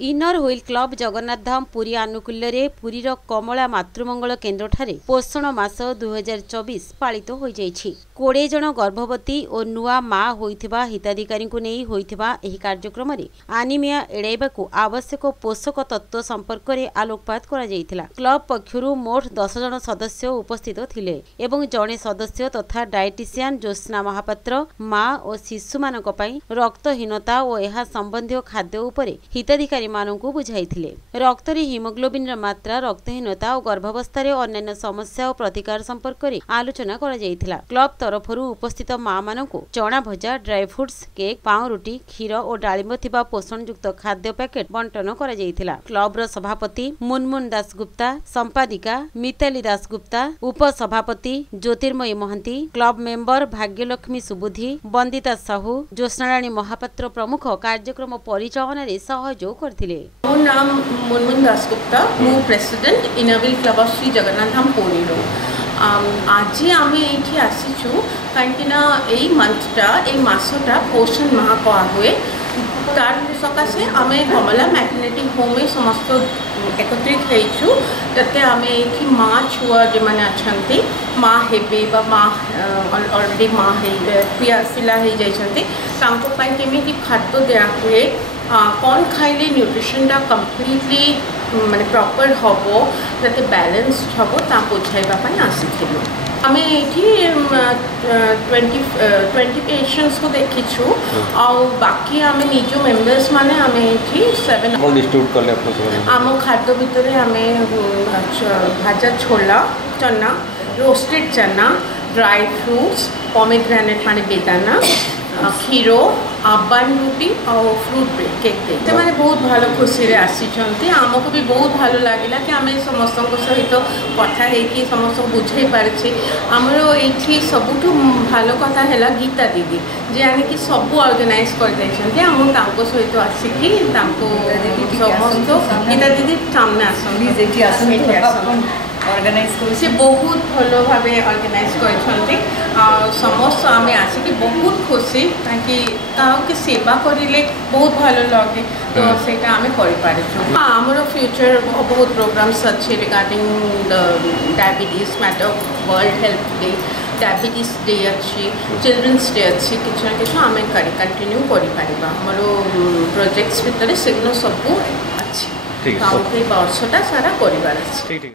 Inner wheel club Jagannath Dham Puri आनुकूल्य पुरीर कमला मातृमंगल केन्द्र ठारे पोषण मास 2024 पालित हो जाइछि। 20 जन गर्भवती और नुआ माँ होइथिबा हिताधिकारी को नहीं होइथिबा एही कार्यक्रम रे आनिमिया एड़ाइबाकू आवश्यक पोषक तत्व संपर्क रे आलोकपात करा जाइथिला। क्लब पक्षरु मोट 10 जन सदस्य उपस्थित थिले एवं जने सदस्य तथा डायटिशियन ज्योत्स्ना महापात्र माँ और शिशु मानक पई रक्तहीनता और एहा संबंधी खाद्य उपरे हिताधिकारी मानकू बुझाइथिले। रक्तरे हिमोग्लोबिन मात्रा, रक्तहीनता और गर्भावस्था रे अन्य समस्या और प्रतिकार संपर्क रे आलोचना करा जाइथिला। क्लब तरफरु उपस्थित माँ मानकू चना भजा, ड्राई फ्रूट्स, केक, पाउरुटी, क्षीर और डालिंब थिबा पोषण युक्त खाद्य पैकेट बंटन करा जाइथिला। क्लब रो सभापति मुनमुन दासगुप्ता, संपादिका मिताली दासगुप्ता, उपसभापति ज्योतिर्मयी महंती, क्लब मेंबर भाग्यलक्ष्मी सुबुद्धि, बंदिता साहू, ज्योत्स्नाराणी महापात्र प्रमुख कार्यक्रम परिचालन रे सहयोग करथिले। मो नाम मुनमुन दासगुप्ता, मु president inner wheel club of Shri Jagannath Dham Puri रो। आज आम ये आसीचु कहीं मंथटा मसटा पोषण माह कह हुए तार सकाशे आम कमला मैटरनिटी होम में समस्त एकत्रित होइछु जते आम ये माँ छुआ जो मैंने अच्छा माँ हेबे बा माँ अलरेडी माँ पिला हो जाइछन्ते तांको पई केमिति खाद्य दिया हुए कौन खाइले न्यूट्रिशनटा कम्प्लीटली माने प्रॉपर हबो जते बैलेंस हबो ता बुझाइबा आसीथिलु। आम ये 20 पेशेंट्स को देखीछु और बाकी आम निज मेम्बर्स माने आम ये 7 आम खाद्य भितर आम भाजा छोला चना, रोस्टेड चना, ड्राई फ्रूट्स, पोमेग्रेनेट माने बेदाना, क्षीर, बन रुटी और फ्रूट केक देते मैंने बहुत भल खुशी आसी आमको भी बहुत भल लगे कि आम समस्त सहित कथा हो समस्त बुझे पारे। आमर ये सबुठ भल कथा है गीता दीदी जे आनिक सब ऑर्गेनाइज कर सहित आसिकी समस्त गीता दीदी सामने आस ऑर्गेनाइज से बहुत भल भाव ऑर्गेनाइज कर समस्त आम आसिक बहुत खुशी कि सेवा करें बहुत भल लगे तो सेटा आम कर फ्यूचर बहुत प्रोग्राम्स अच्छे regarding diabetes matter, world health day, diabetes day अच्छी, चिल्ड्रंस डे अच्छी किसी ना कि आम कंटिन्यू कर प्रोजेक्ट्स भितर से सब अच्छी वर्षटा सारा कर।